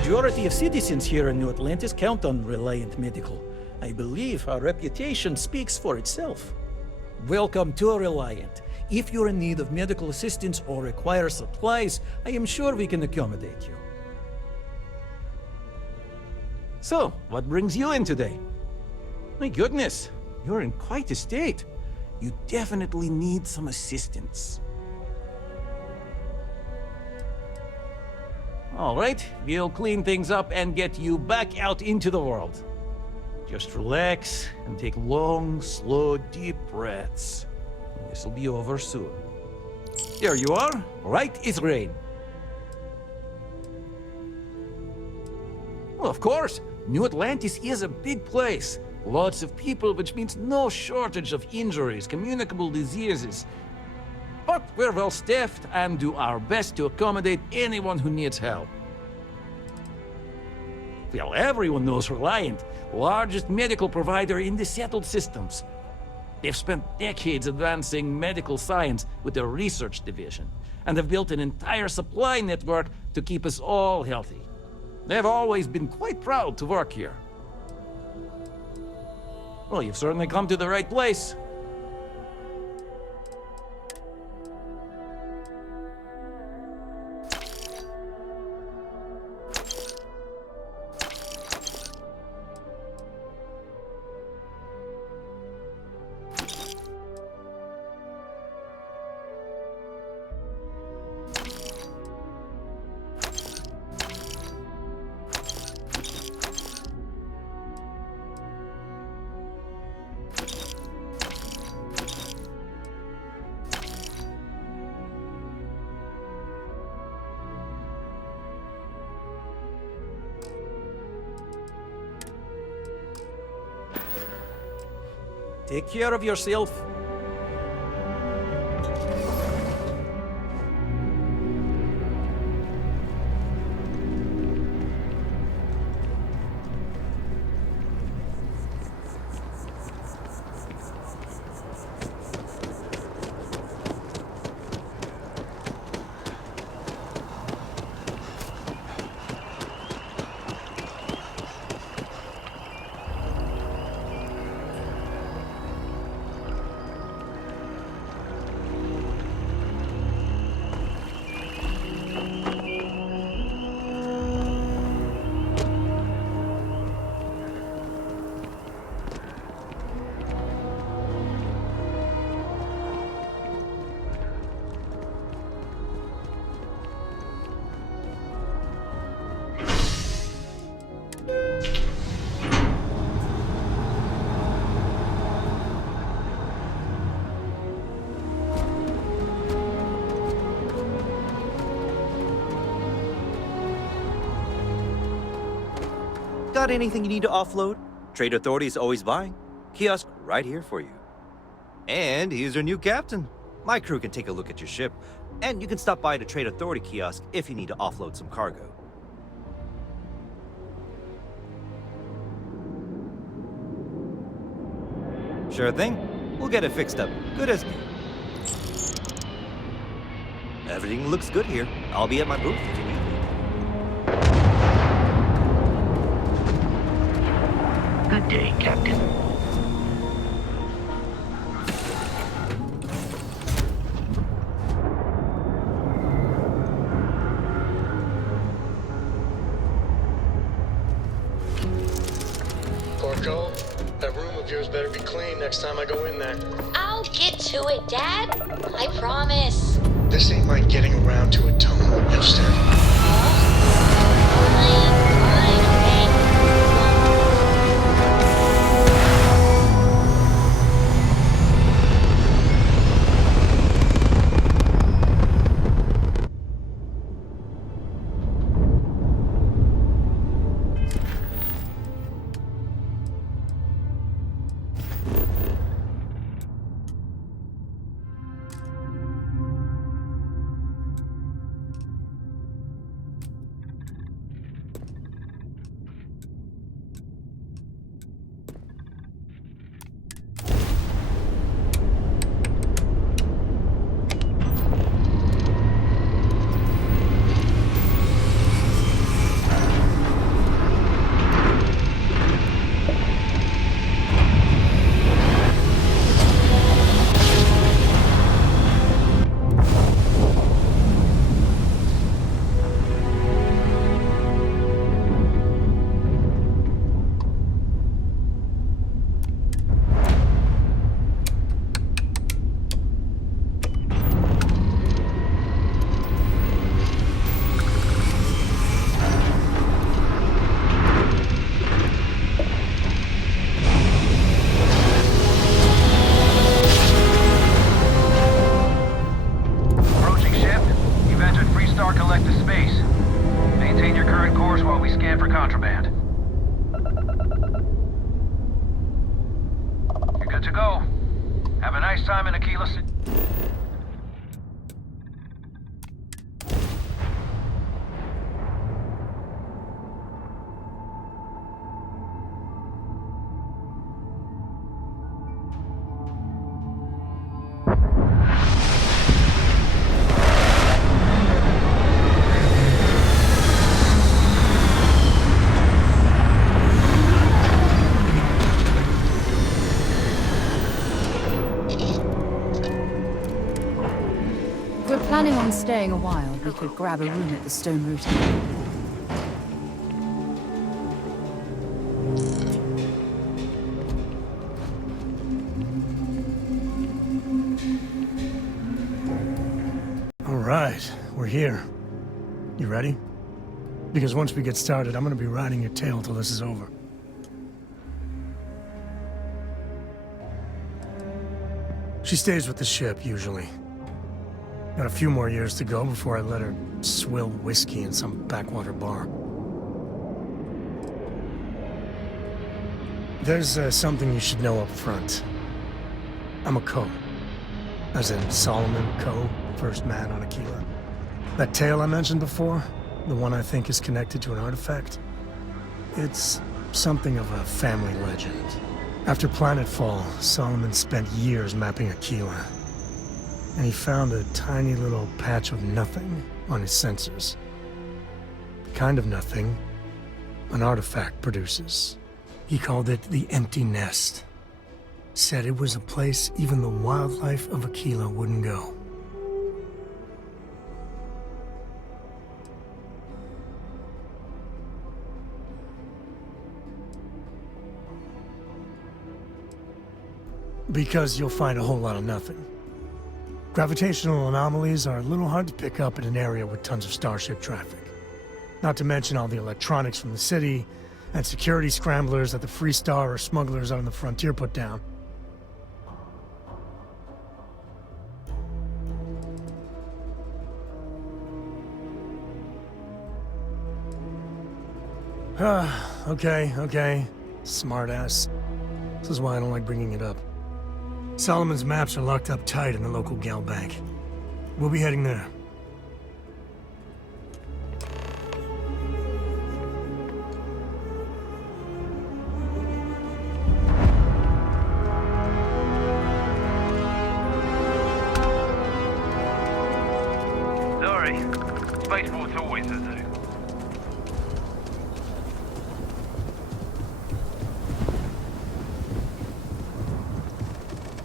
majority of citizens here in New Atlantis count on Reliant Medical. I believe our reputation speaks for itself. Welcome to Reliant. If you're in need of medical assistance or require supplies, I am sure we can accommodate you. So, what brings you in today? My goodness, you're in quite a state. You definitely need some assistance. All right, we'll clean things up and get you back out into the world. Just relax and take long, slow, deep breaths. This'll be over soon. There you are, right as rain. Well, of course, New Atlantis is a big place. Lots of people, which means no shortage of injuries, communicable diseases. But we're well staffed and do our best to accommodate anyone who needs help. Well, everyone knows Reliant, largest medical provider in the settled systems. They've spent decades advancing medical science with their research division, and have built an entire supply network to keep us all healthy. They've always been quite proud to work here. Well, you've certainly come to the right place. Take care of yourself. Got anything you need to offload? Trade Authority is always buying. Kiosk right here for you. And here's your new captain. My crew can take a look at your ship, and you can stop by the Trade Authority kiosk if you need to offload some cargo. Sure thing. We'll get it fixed up. Good as new. Everything looks good here. I'll be at my booth if you need me. Good day, Captain. Corco, that room of yours better be clean next time I go in there. I'll get to it, Dad. I promise. This ain't like getting around to a tone, you understand? Fine, okay. scan for contraband. You're good to go. Have a nice time in Aquila City. If we're planning on staying a while, we could grab a room at the Stone Router. All right, we're here. You ready? Because once we get started, I'm gonna be riding your tail till this is over. She stays with the ship, usually. Got a few more years to go before I let her swill whiskey in some backwater bar. There's something you should know up front. I'm a Co. As in Solomon Co., first man on Aquila. That tale I mentioned before, the one I think is connected to an artifact, it's something of a family legend. After Planetfall, Solomon spent years mapping Aquila. And he found a tiny little patch of nothing on his sensors. The kind of nothing an artifact produces. He called it the Empty Nest. Said it was a place even the wildlife of Aquila wouldn't go. Because you'll find a whole lot of nothing. Gravitational anomalies are a little hard to pick up in an area with tons of starship traffic. Not to mention all the electronics from the city, and security scramblers that the Free Star or smugglers out on the frontier put down. Okay. Smartass. This is why I don't like bringing it up. Solomon's maps are locked up tight in the local gal bank. We'll be heading there. Sorry, spaceport's always a zoo.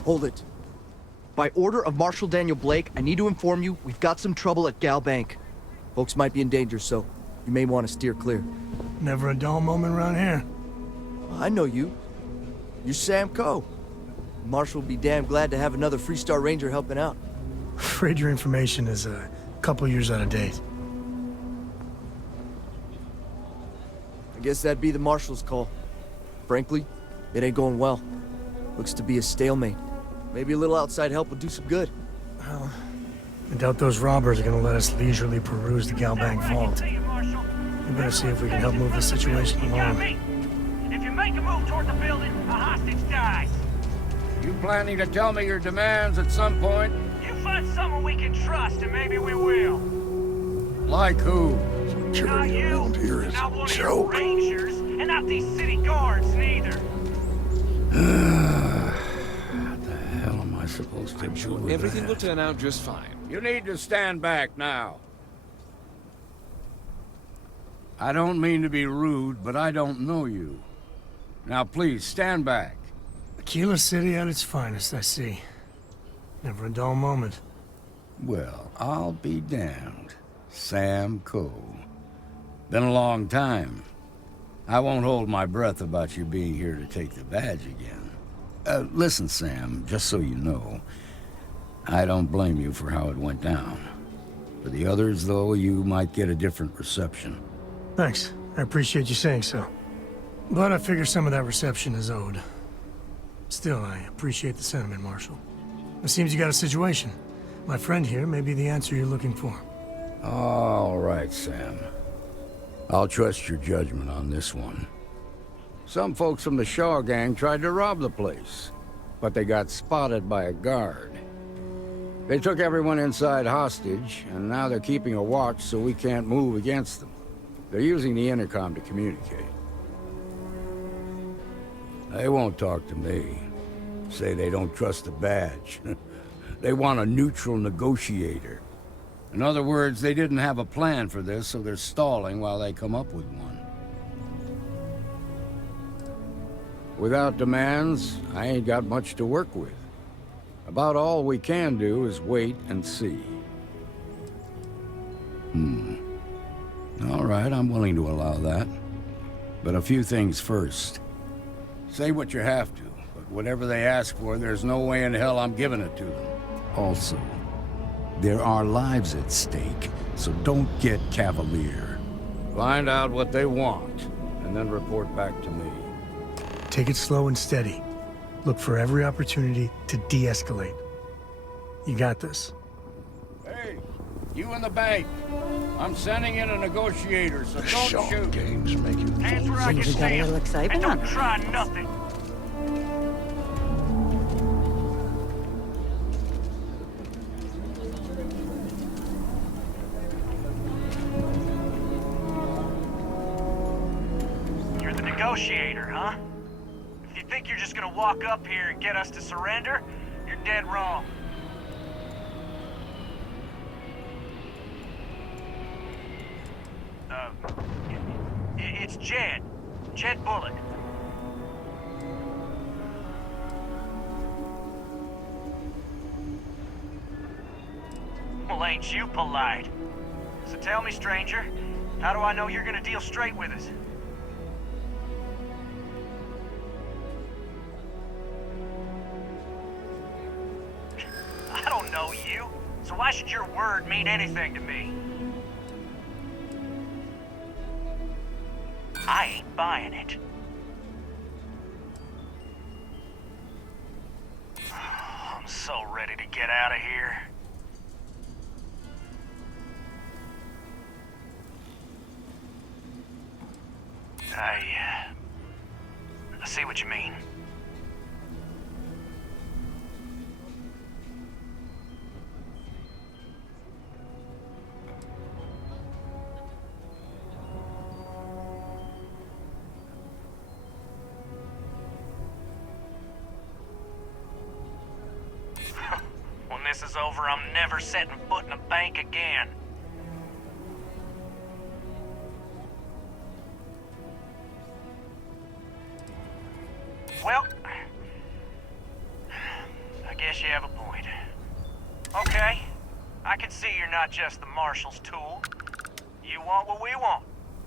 Hold it. By order of Marshal Daniel Blake, I need to inform you we've got some trouble at Gal Bank. Folks might be in danger, so you may want to steer clear. Never a dull moment around here. I know you. You're Sam Coe. Marshal will be damn glad to have another Free Star Ranger helping out. Afraid your information is a couple years out of date. I guess that'd be the Marshal's call. Frankly, it ain't going well. Looks to be a stalemate. Maybe a little outside help would do some good. Well, I doubt those robbers are gonna let us leisurely peruse the Gal Bank vault. We better see if we can help move the situation along. If you make a move toward the building, a hostage dies. You planning to tell me your demands at some point? You find someone we can trust, and maybe we will. Like who? Not you, not one of your rangers, and not these city guards, neither. What the hell am I supposed to do with Everything that? will turn out just fine. You need to stand back now. I don't mean to be rude, but I don't know you. Now please, stand back. Aquila City at its finest, I see. Never a dull moment. Well, I'll be damned. Sam Coe. Been a long time. I won't hold my breath about you being here to take the badge again. Listen, Sam, just so you know, I don't blame you for how it went down. For the others, though, you might get a different reception. Thanks. I appreciate you saying so. But I figure some of that reception is owed. Still, I appreciate the sentiment, Marshal. It seems you got a situation. My friend here may be the answer you're looking for. All right, Sam. I'll trust your judgment on this one. Some folks from the Shaw gang tried to rob the place, but they got spotted by a guard. They took everyone inside hostage, and now they're keeping a watch so we can't move against them. They're using the intercom to communicate. They won't talk to me. Say they don't trust the badge. They want a neutral negotiator. In other words, they didn't have a plan for this, so they're stalling while they come up with one. Without demands, I ain't got much to work with. About all we can do is wait and see. All right, I'm willing to allow that. But a few things first. Say what you have to, but whatever they ask for, there's no way in hell I'm giving it to them. Also, there are lives at stake, so don't get cavalier. Find out what they want, and then report back to me. Take it slow and steady. Look for every opportunity to de-escalate. You got this. Hey, you in the bank. I'm sending in a negotiator, so don't shoot. Games make you Hands where I can Things got a see 'em. little excitement And on don't it. try nothing. You're the negotiator, huh? If you think you're just gonna walk up here and get us to surrender, you're dead wrong. It's Jed. Jed Bullock. Well, ain't you polite? So tell me, stranger, how do I know you're gonna deal straight with us? I don't know you, so why should your word mean anything to me? I ain't buying it. I'm so ready to get out of here. I see what you mean. When this is over, I'm never setting foot in a bank again. Well, I guess you have a point. Okay, I can see you're not just the Marshal's tool. You want what we want.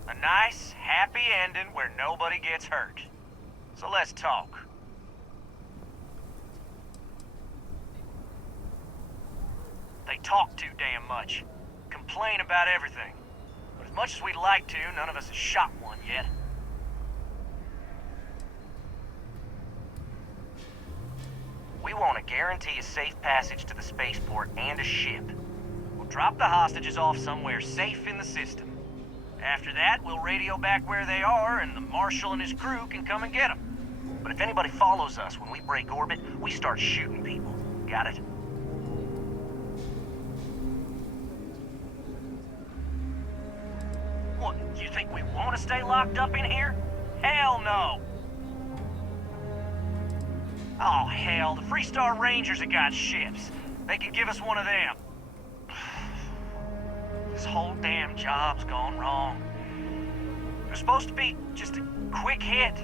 A nice, happy ending where nobody gets hurt. So let's talk. They talk too damn much. Complain about everything. But as much as we'd like to, none of us has shot one yet. We want to guarantee a safe passage to the spaceport and a ship. We'll drop the hostages off somewhere safe in the system. After that, we'll radio back where they are, and the Marshal and his crew can come and get them. But if anybody follows us when we break orbit, we start shooting people. Got it? What, you think we want to stay locked up in here? Hell no! Oh, hell, the Freestar Rangers have got ships. They can give us one of them. This whole damn job's gone wrong. It was supposed to be just a quick hit.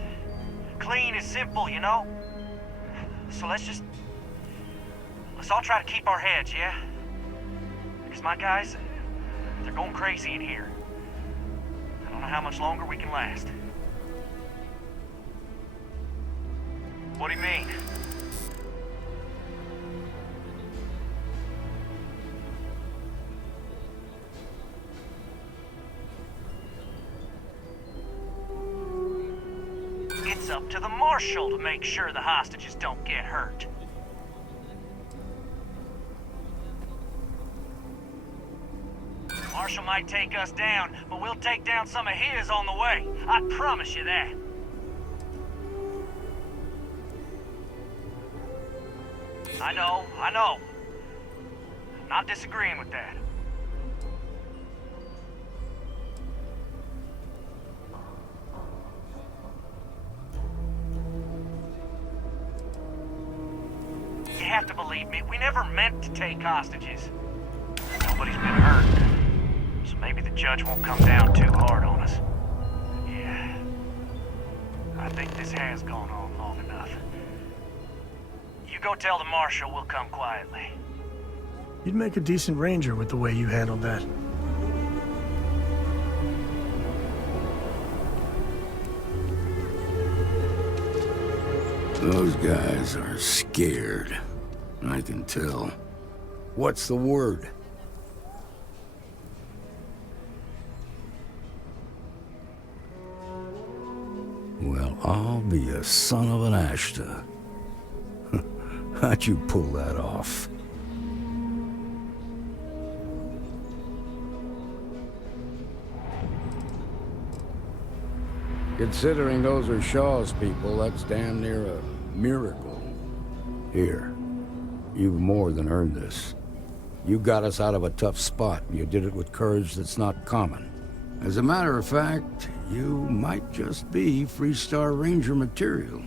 Clean and simple, you know? So let's all try to keep our heads, yeah? Because my guys, they're going crazy in here. I don't know how much longer we can last. What do you mean? It's up to the Marshal to make sure the hostages don't get hurt. Marshall might take us down, but we'll take down some of his on the way. I promise you that. I know. Not disagreeing with that. You have to believe me, we never meant to take hostages. Nobody's been hurt, so maybe the judge won't come down too hard on us. Yeah, I think this has gone on long enough. You go tell the marshal we'll come quietly. You'd make a decent ranger with the way you handled that. Those guys are scared. I can tell. What's the word? Well, I'll be a son of an Ashta. How'd you pull that off? Considering those are Shaw's people, that's damn near a miracle. Here, you've more than earned this. You got us out of a tough spot, and you did it with courage that's not common. As a matter of fact, you might just be Freestar Ranger material.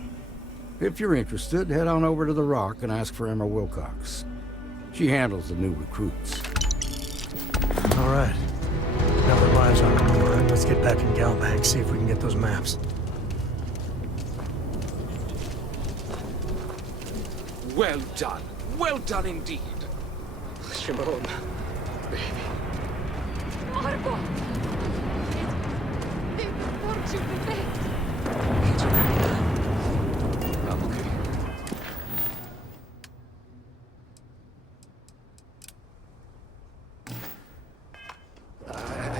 If you're interested, head on over to the Rock and ask for Emma Wilcox. She handles the new recruits. All right. Now the lives are on the line. Let's get back in Galbank, see if we can get those maps. Well done. Well done indeed. Shimon, baby. Marco! Won't you perfect? It's okay. I'm okay. I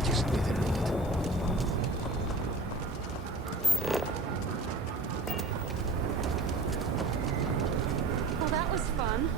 just needed a minute. Well, that was fun.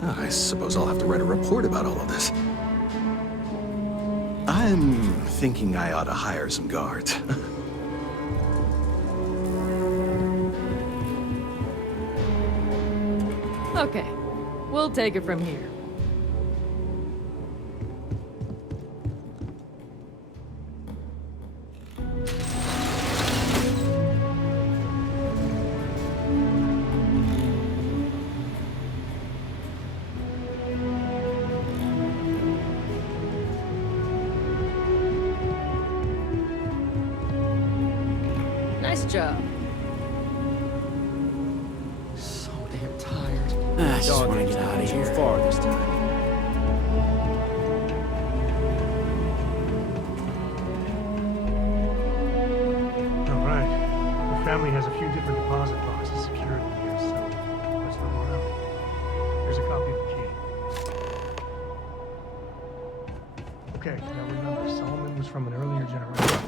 I suppose I'll have to write a report about all of this. I'm thinking I ought to hire some guards. Okay, we'll take it from here. Nice job. So damn tired. I just want to get out of here. Too far this time. All right. The family has a few different deposit boxes secured in here, so let's look around. Here's a copy of the key. Okay, now remember, Solomon was from an earlier generation,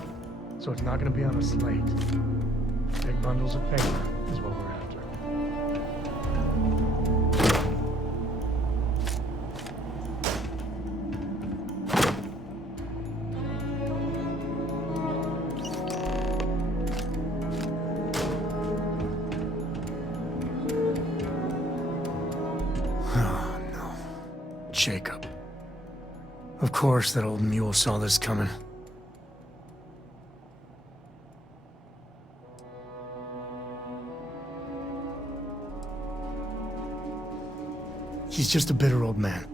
so it's not going to be on a slate. Big bundles of paper is what we're after. Oh, no. Jacob. Of course that old mule saw this coming. He's just a bitter old man,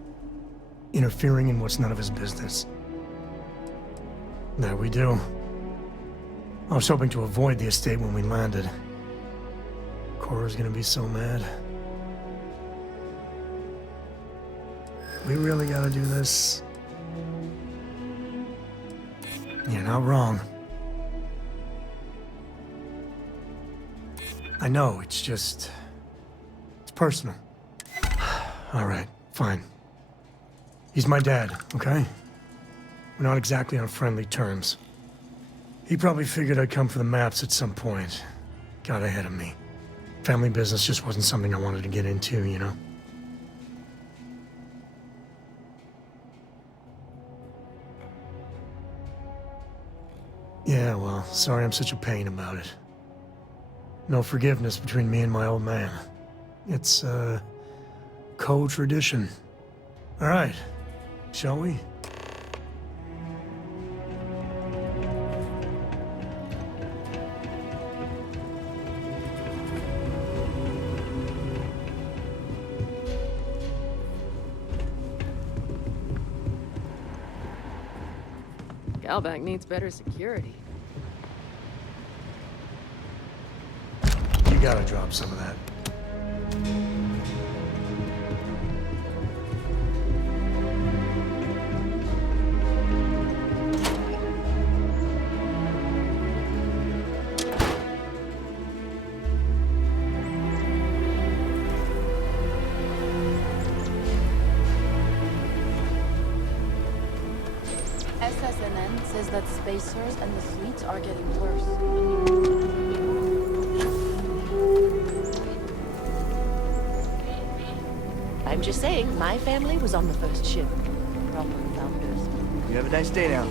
interfering in what's none of his business. There we do. I was hoping to avoid the estate when we landed. Cora's gonna be so mad. We really gotta do this? You're not wrong. I know, it's just... it's personal. Alright, fine. He's my dad, okay? We're not exactly on friendly terms. He probably figured I'd come for the maps at some point. Got ahead of me. Family business just wasn't something I wanted to get into, you know? Yeah, well, sorry I'm such a pain about it. No forgiveness between me and my old man. It's, co-tradition. All right, shall we? Galbank needs better security. You gotta drop some of that. SSNN says that spacers and the fleet are getting worse. I'm just saying, my family was on the first ship. Proper founders. You have a nice day now.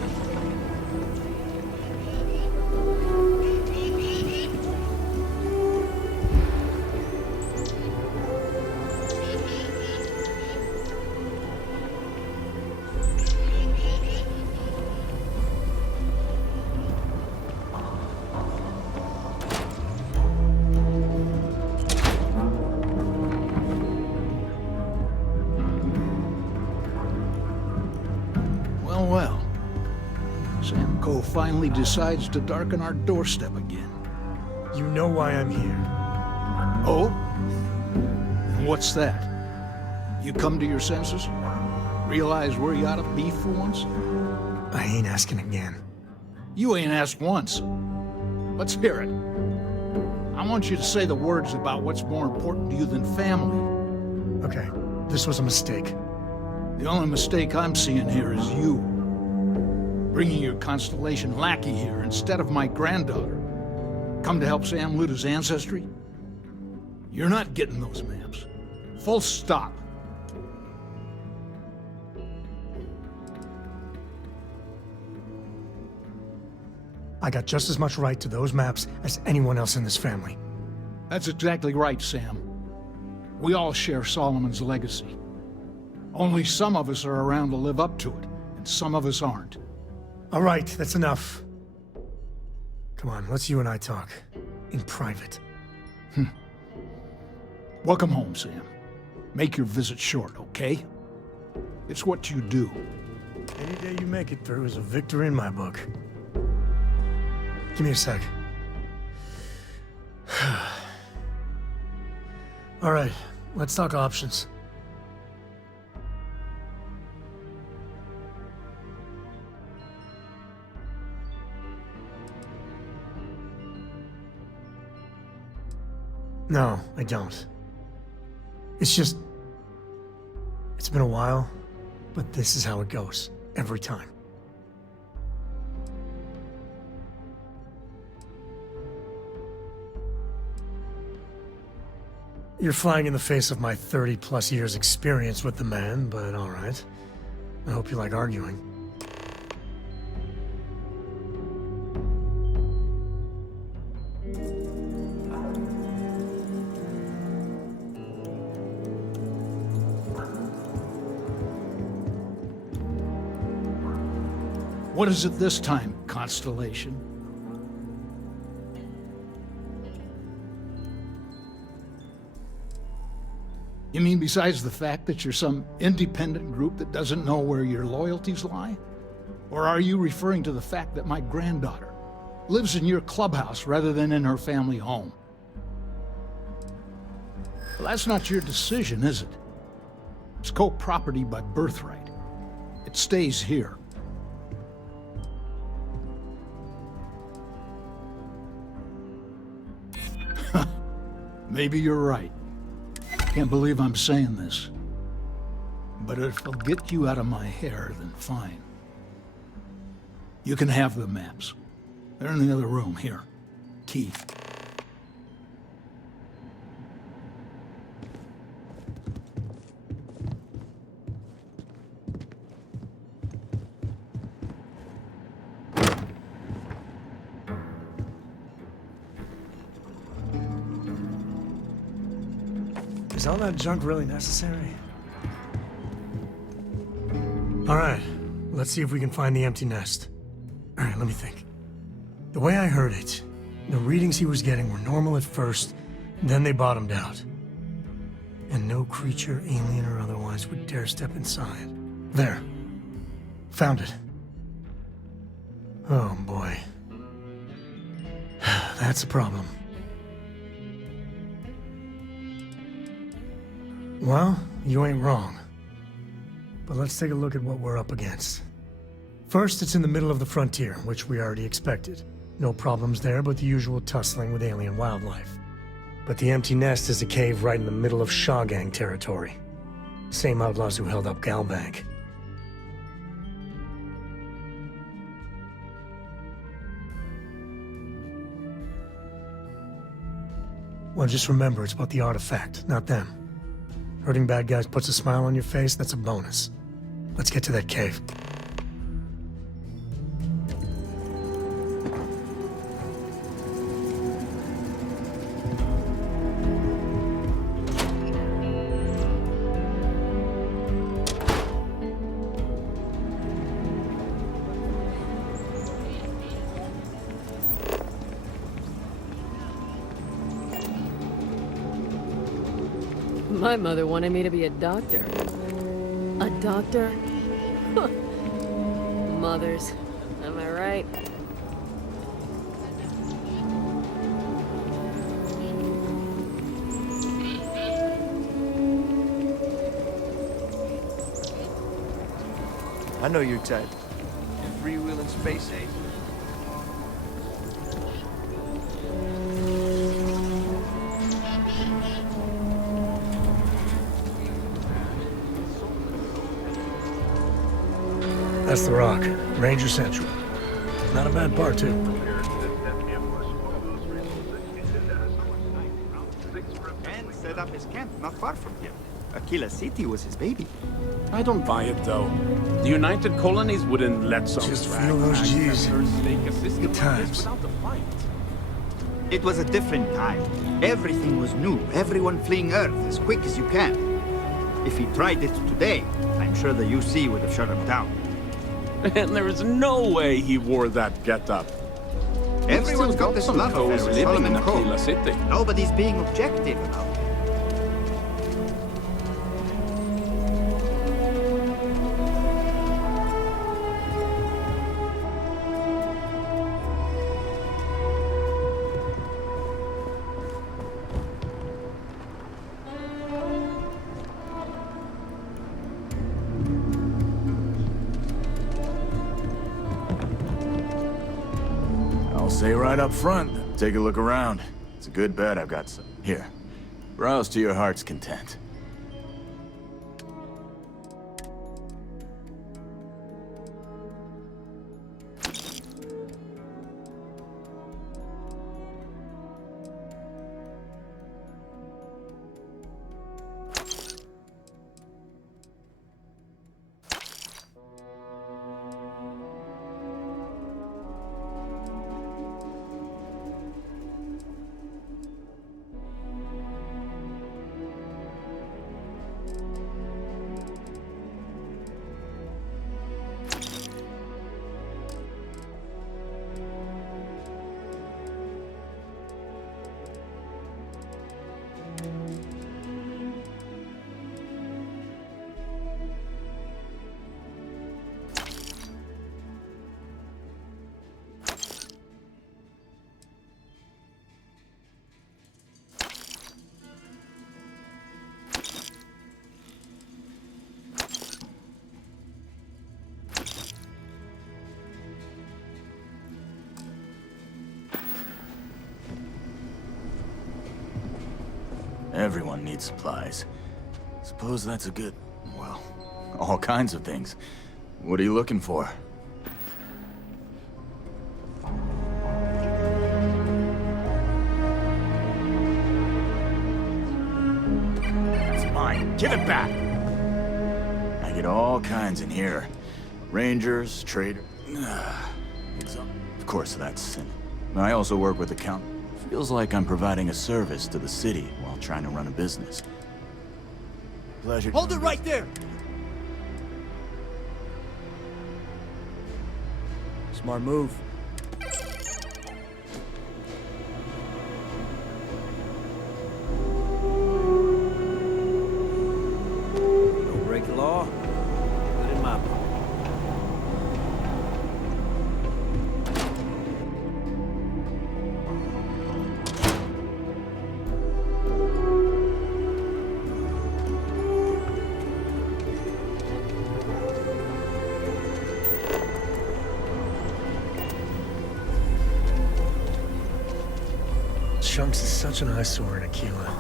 Well. Sam Coe finally decides to darken our doorstep again. You know why I'm here. Oh? And what's that? You come to your senses? Realize where you ought to be for once? I ain't asking again. You ain't asked once. Let's hear it. I want you to say the words about what's more important to you than family. Okay, this was a mistake. The only mistake I'm seeing here is you. Bringing your Constellation lackey here instead of my granddaughter. Come to help Sam loot his ancestry? You're not getting those maps. Full stop. I got just as much right to those maps as anyone else in this family. That's exactly right, Sam. We all share Solomon's legacy. Only some of us are around to live up to it, and some of us aren't. All right, that's enough. Come on, let's you and I talk. In private. Welcome home, Sam. Make your visit short, okay? It's what you do. Any day you make it through is a victory in my book. Give me a sec. All right, let's talk options. No, I don't. It's just... it's been a while, but this is how it goes. Every time. You're flying in the face of my 30-plus years experience with the man, but all right. I hope you like arguing. What is it this time, Constellation? You mean besides the fact that you're some independent group that doesn't know where your loyalties lie? Or are you referring to the fact that my granddaughter lives in your clubhouse rather than in her family home? Well, that's not your decision, is it? It's co-property by birthright. It stays here. Maybe you're right. Can't believe I'm saying this. But if it'll get you out of my hair, then fine. You can have the maps. They're in the other room, here. Key. Is all that junk really necessary? All right, let's see if we can find the empty nest. All right, let me think. The way I heard it, the readings he was getting were normal at first, then they bottomed out. And no creature, alien or otherwise, would dare step inside. There. Found it. Oh, boy. That's a problem. Well, you ain't wrong. But let's take a look at what we're up against. First, it's in the middle of the frontier, which we already expected. No problems there, but the usual tussling with alien wildlife. But the empty nest is a cave right in the middle of Shawgang territory. Same outlaws who held up Galbank. Well, just remember, it's about the artifact, not them. Hurting bad guys puts a smile on your face, that's a bonus. Let's get to that cave. My mother wanted me to be a doctor. A doctor? Mothers. Am I right? I know your type. Freewheeling space age. That's the Rock, Ranger Central. Not a bad bar, too. And set up his camp not far from here. Aquila City was his baby. I don't buy it, though. The United Colonies wouldn't let some Just feel those G's. Good times. It was a different time. Everything was new. Everyone fleeing Earth as quick as you can. If he tried it today, I'm sure the UC would have shut him down. And there is no way he wore that getup. Everyone's got this love affair with living in Solomon Cole. Aquila City. Nobody's being objective about it. I'll say right up front, take a look around. It's a good bet I've got some. Here, browse to your heart's content. Everyone needs supplies. Suppose that's a good... well, all kinds of things. What are you looking for? That's mine. Give it back! I get all kinds in here. Rangers, trader... Of course, that's... I also work with accountant. Feels like I'm providing a service to the city while trying to run a business. Pleasure. Hold it right there! Smart move. Don't break the law. Put it in my pocket. Chunks is such an eyesore in Aquila.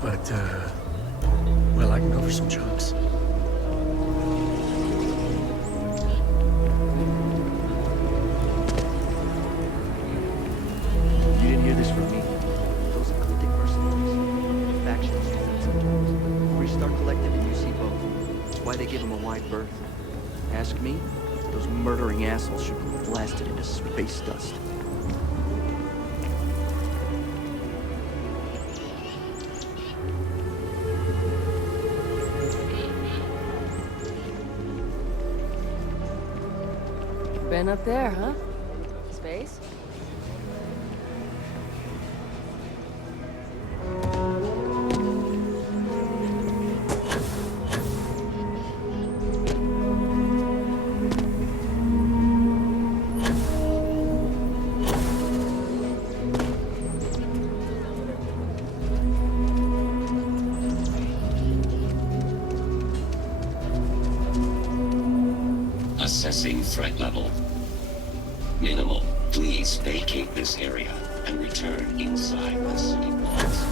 But, well, I can go for some chunks. You didn't hear this from me. Those eclectic mercenaries. Factions use them sometimes. Restart Collective and you see both. That's why they give them a wide berth. Ask me, those murdering assholes should be blasted into space dust. Been up there, huh? Space? Assessing threat level. Minimal. Please vacate this area and return inside the city walls.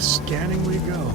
Scanning we go.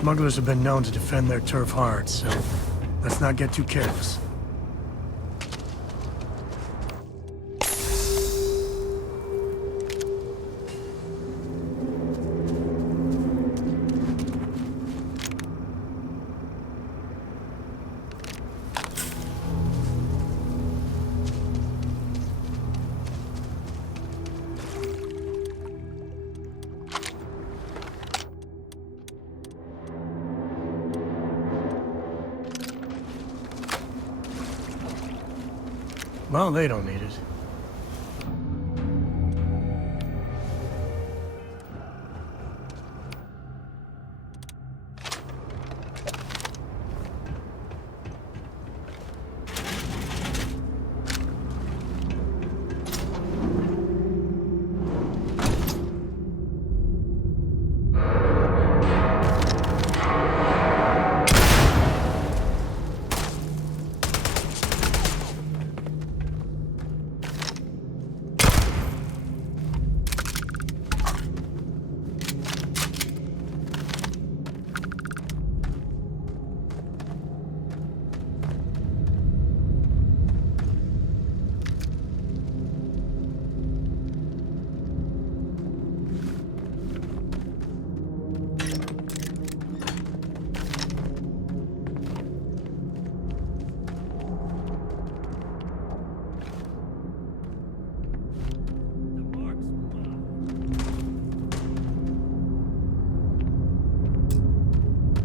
Smugglers have been known to defend their turf hard, so let's not get too careless. Well, they don't need it.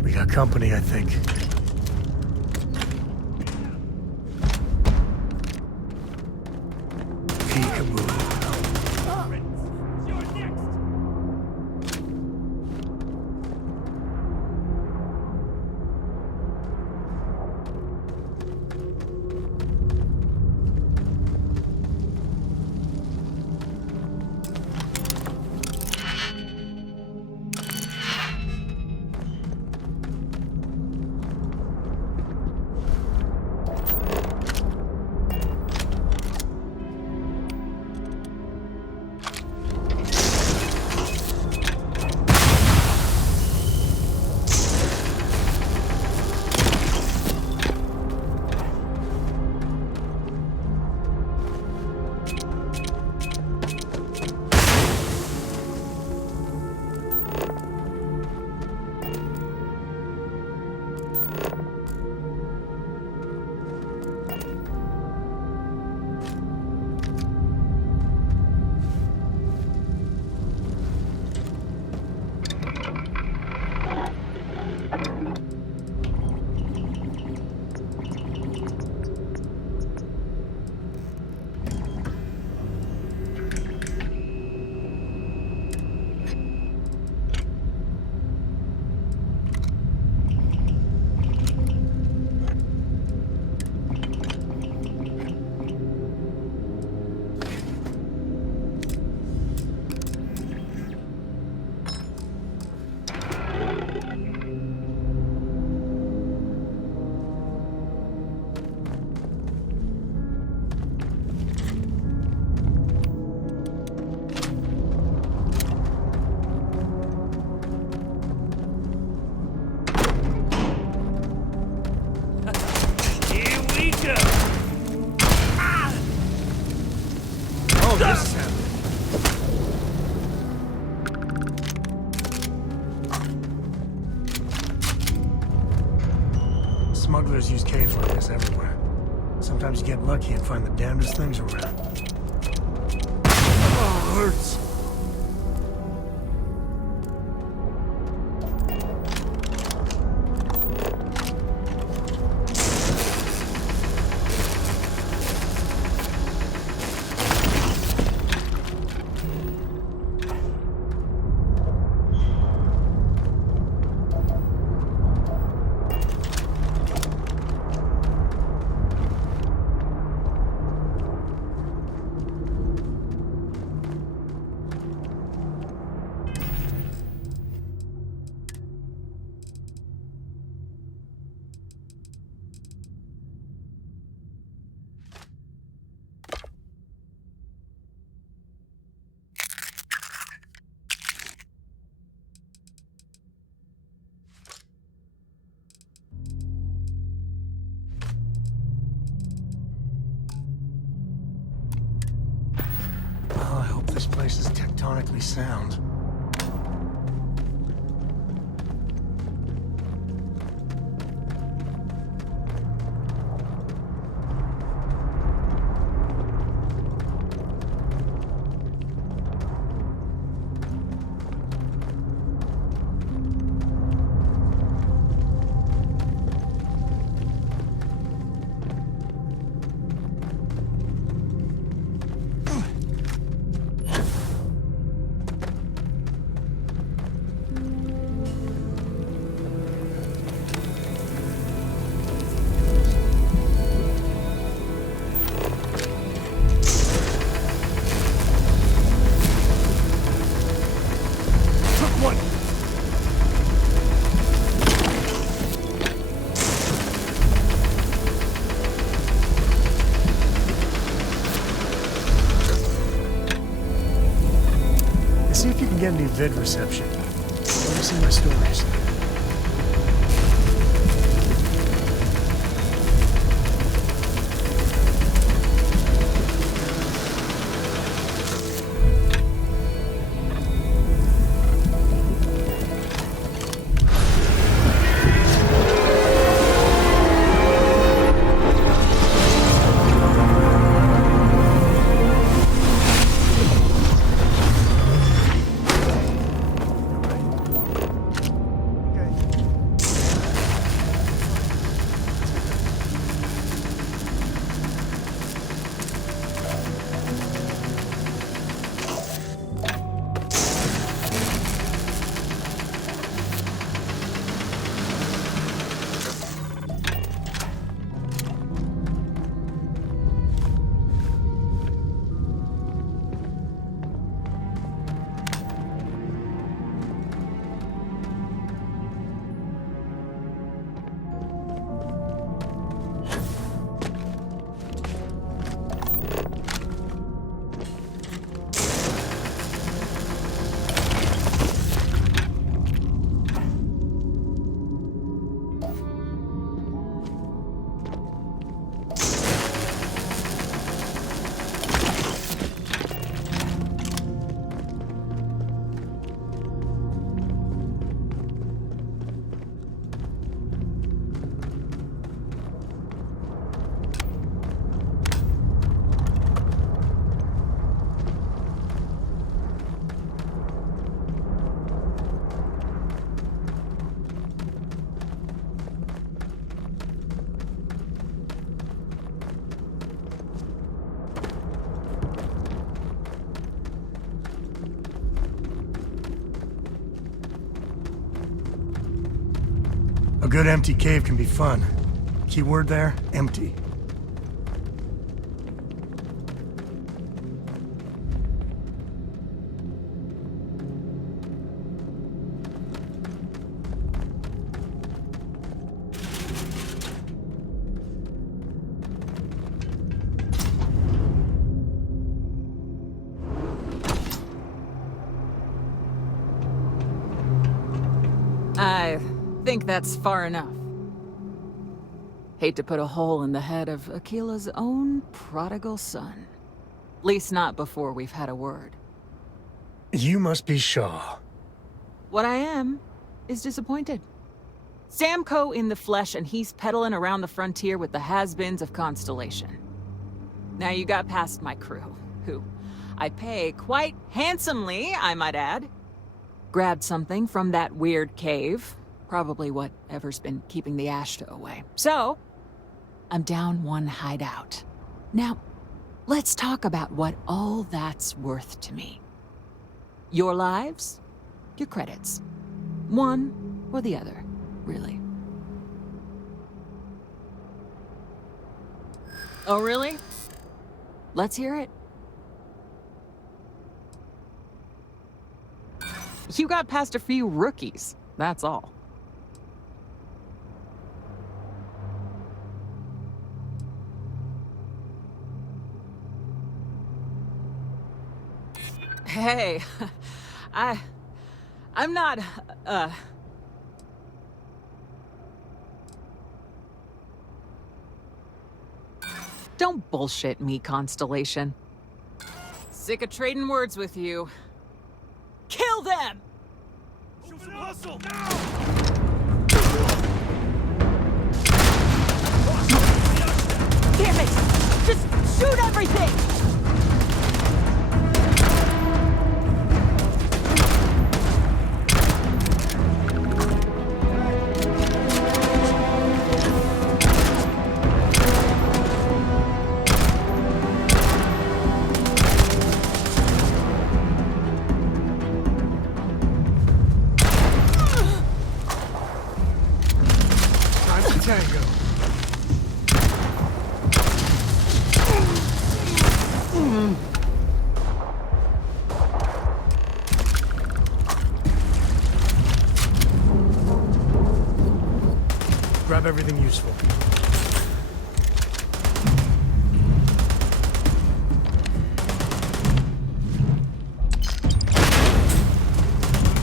We got company, I think. Peekaboo. Smugglers use caves like this everywhere. Sometimes you get lucky and find the damnedest things around. Oh, it hurts. This place is tectonically sound. See if you can get any vid reception. Let me see my stories. A good empty cave can be fun. Keyword there, empty. I think that's far enough. Hate to put a hole in the head of Akila's own prodigal son. Least not before we've had a word. You must be Shaw. What I am is disappointed. Samco in the flesh, and he's peddling around the frontier with the has-beens of Constellation. Now you got past my crew, who I pay quite handsomely, I might add. Grabbed something from that weird cave. Probably whatever's been keeping the Ashta away. So, I'm down one hideout. Now, let's talk about what all that's worth to me. Your lives, your credits. One or the other, really. Oh, really? Let's hear it. You got past a few rookies, that's all. Hey, I'm not, Don't bullshit me, Constellation. Sick of trading words with you. Kill them! Show some hustle! Damn it! Just shoot everything! Tango. Grab everything useful.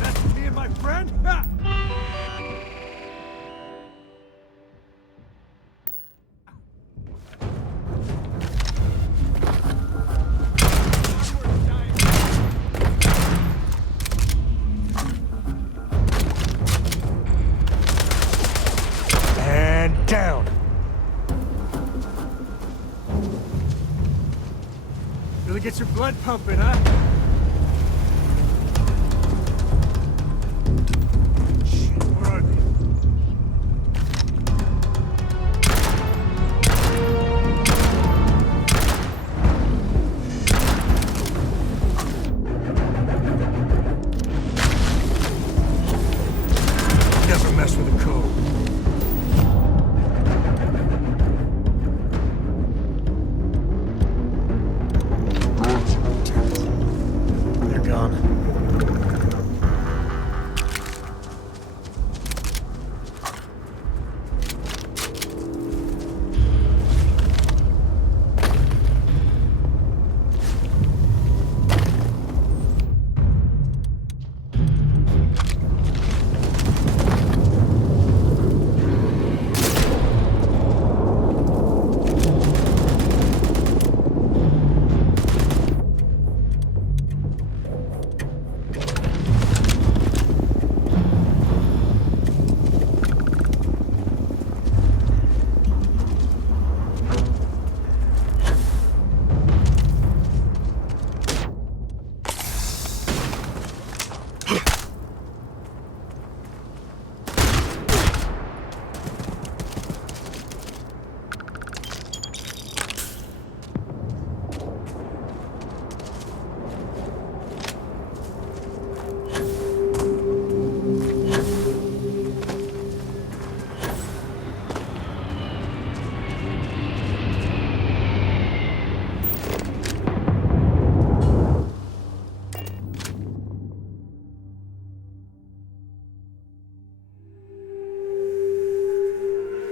That's me and my friend? Ha! And down. Really get your blood pumping, huh? Shit, where are they? Never mess with a code. They're gone.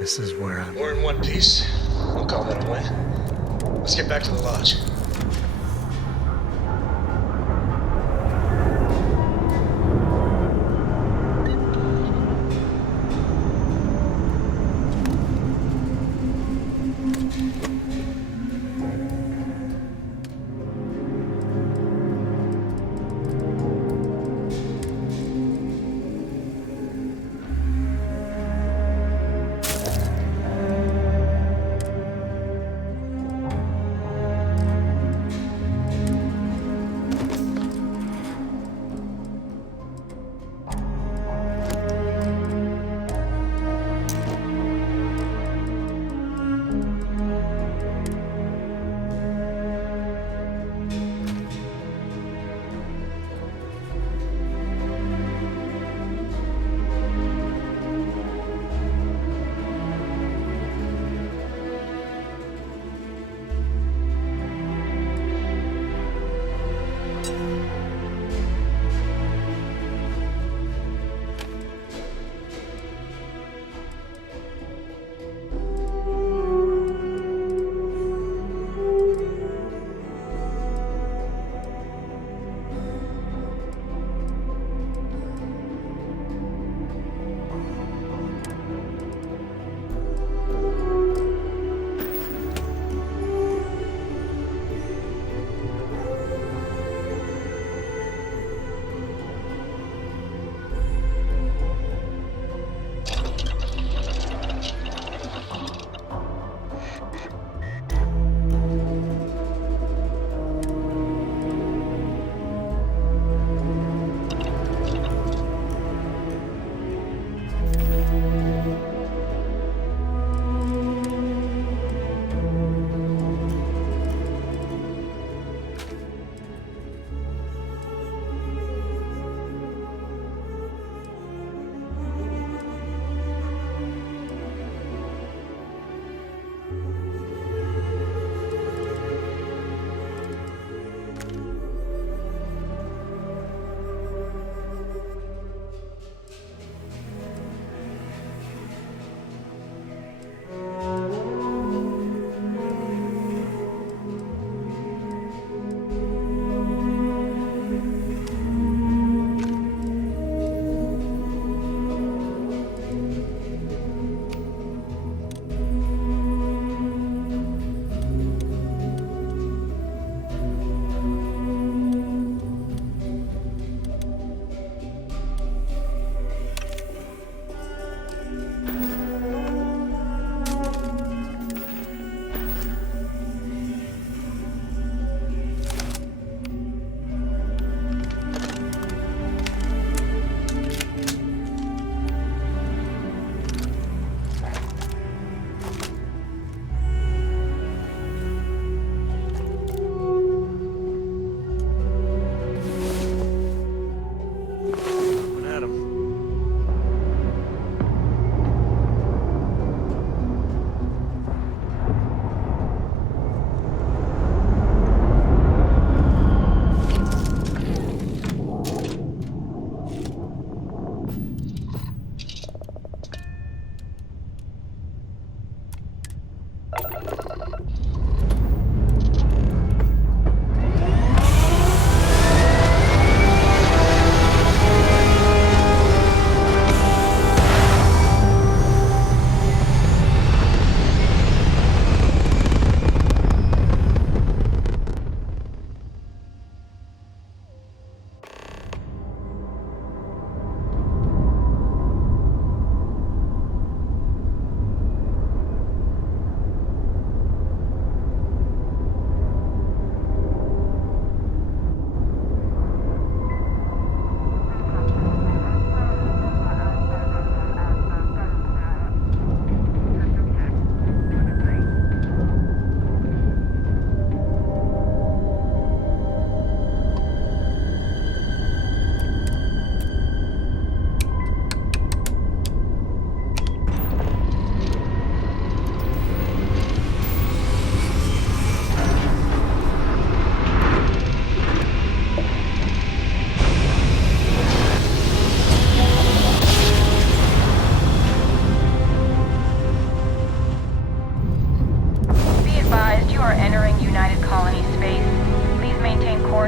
This is where I'm... We're in one piece. We'll call that a win. Let's get back to the lodge.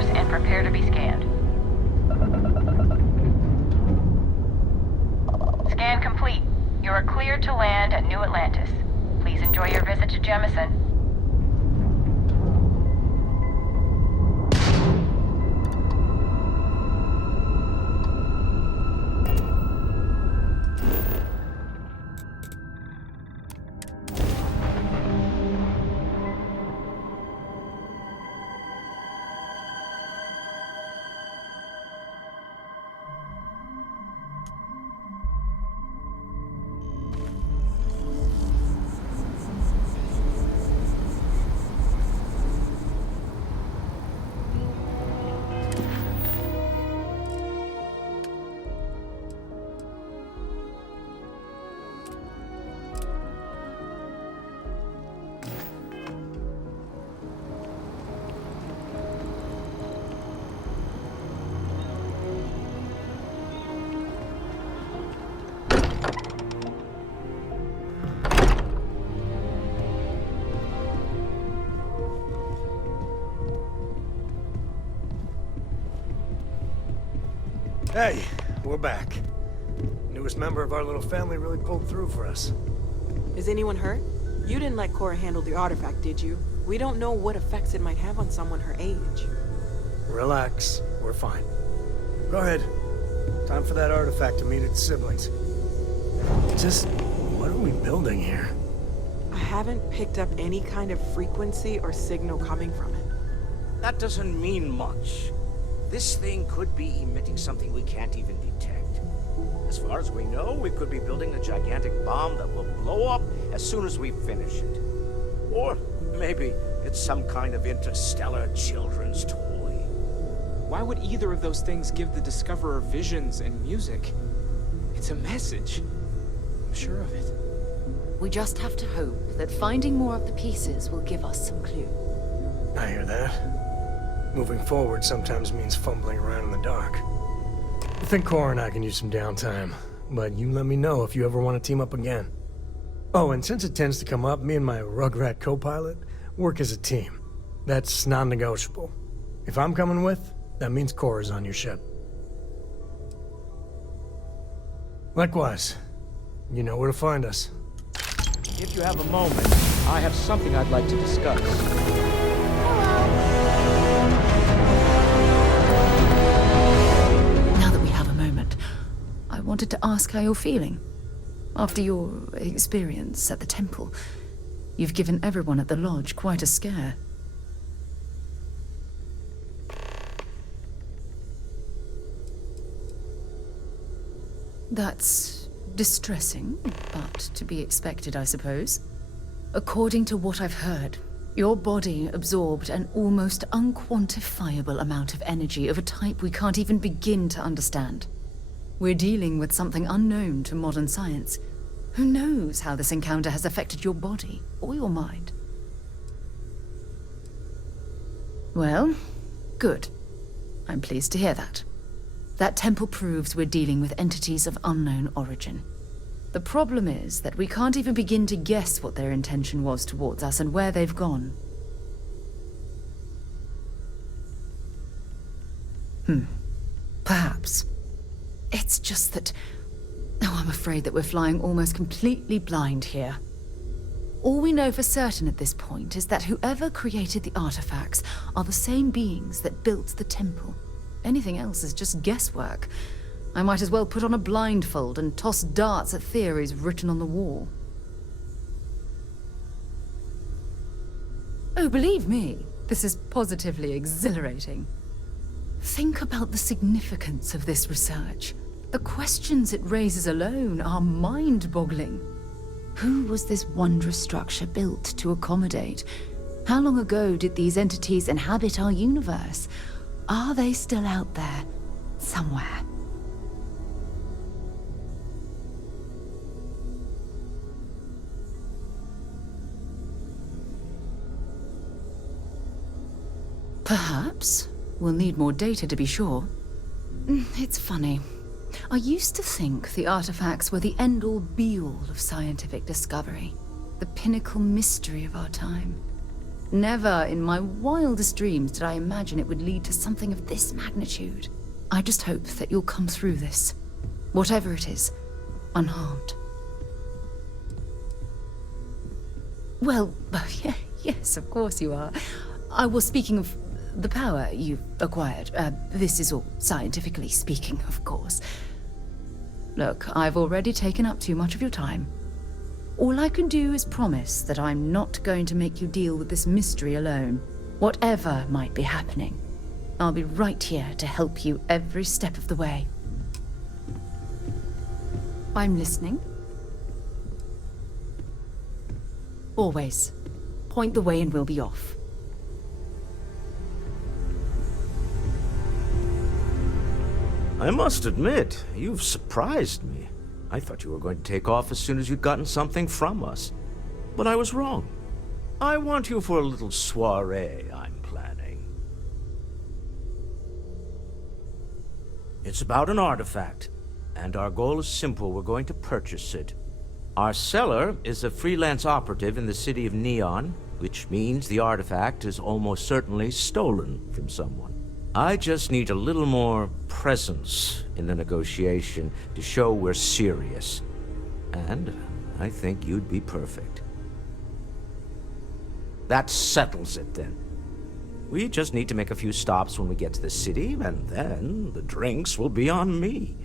course and prepare to be scanned. Scan complete. You are cleared to land at New Atlantis. Please enjoy your visit to Jemison. Hey, we're back. Newest member of our little family really pulled through for us. Is anyone hurt? You didn't let Cora handle the artifact, did you? We don't know what effects it might have on someone her age. Relax, we're fine. Go ahead. Time for that artifact to meet its siblings. Just, what are we building here? I haven't picked up any kind of frequency or signal coming from it. That doesn't mean much. This thing could be emitting something we can't even detect. As far as we know, we could be building a gigantic bomb that will blow up as soon as we finish it. Or maybe it's some kind of interstellar children's toy. Why would either of those things give the Discoverer visions and music? It's a message. I'm sure of it. We just have to hope that finding more of the pieces will give us some clue. I hear that. Moving forward sometimes means fumbling around in the dark. I think Cora and I can use some downtime, but you let me know if you ever want to team up again. Oh, and since it tends to come up, me and my Rugrat co-pilot work as a team. That's non-negotiable. If I'm coming with, that means Cora's on your ship. Likewise, you know where to find us. If you have a moment, I have something I'd like to discuss. I wanted to ask how you're feeling. After your experience at the temple, you've given everyone at the lodge quite a scare. That's distressing, but to be expected, I suppose. According to what I've heard, your body absorbed an almost unquantifiable amount of energy of a type we can't even begin to understand. We're dealing with something unknown to modern science. Who knows how this encounter has affected your body or your mind? Well, good. I'm pleased to hear that. That temple proves we're dealing with entities of unknown origin. The problem is that we can't even begin to guess what their intention was towards us and where they've gone. Perhaps. It's just that... Oh, I'm afraid that we're flying almost completely blind here. All we know for certain at this point is that whoever created the artifacts are the same beings that built the temple. Anything else is just guesswork. I might as well put on a blindfold and toss darts at theories written on the wall. Oh, believe me, this is positively exhilarating. Think about the significance of this research. The questions it raises alone are mind-boggling. Who was this wondrous structure built to accommodate? How long ago did these entities inhabit our universe? Are they still out there, somewhere? Perhaps. We'll need more data to be sure. It's funny. I used to think the artifacts were the end-all be-all of scientific discovery, the pinnacle mystery of our time. Never in my wildest dreams did I imagine it would lead to something of this magnitude. I just hope that you'll come through this, whatever it is, unharmed. Well, yes, of course you are. I was speaking of the power you've acquired. This is all scientifically speaking, of course. Look, I've already taken up too much of your time. All I can do is promise that I'm not going to make you deal with this mystery alone. Whatever might be happening, I'll be right here to help you every step of the way. I'm listening. Always. Point the way and we'll be off. I must admit, you've surprised me. I thought you were going to take off as soon as you'd gotten something from us. But I was wrong. I want you for a little soiree I'm planning. It's about an artifact, and our goal is simple. We're going to purchase it. Our seller is a freelance operative in the city of Neon, which means the artifact is almost certainly stolen from someone. I just need a little more presence in the negotiation to show we're serious. And I think you'd be perfect. That settles it, then. We just need to make a few stops when we get to the city, and then the drinks will be on me.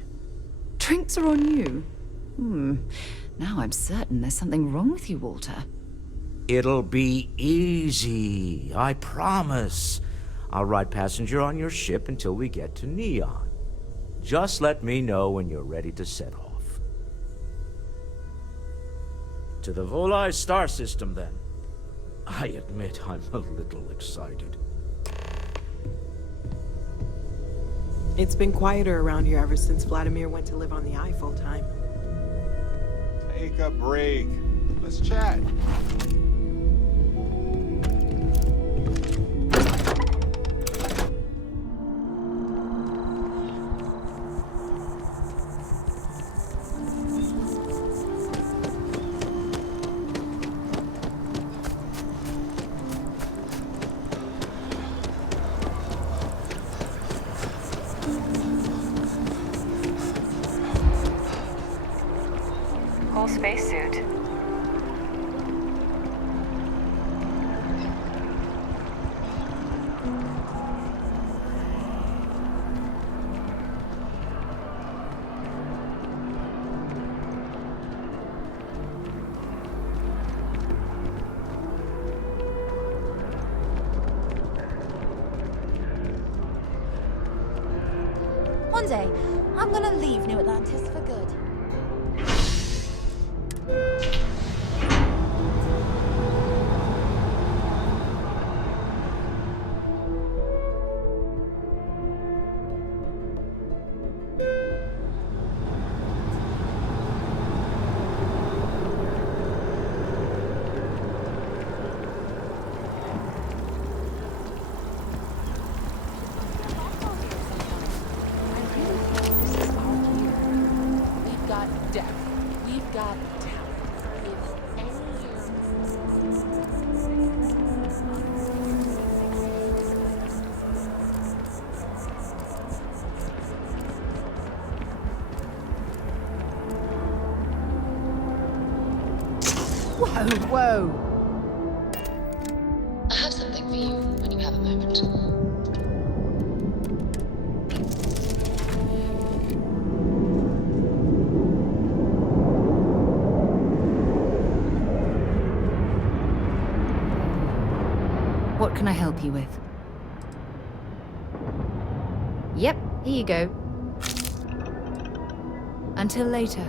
Drinks are on you? Now I'm certain there's something wrong with you, Walter. It'll be easy, I promise. I'll ride passenger on your ship until we get to Neon. Just let me know when you're ready to set off. To the Volai star system, then. I admit I'm a little excited. It's been quieter around here ever since Vladimir went to live on the Eye full-time. Take a break. Let's chat. Full spacesuit. One day, I'm gonna leave New Atlantis for good. Whoa! I have something for you when you have a moment. What can I help you with? Yep, here you go. Until later.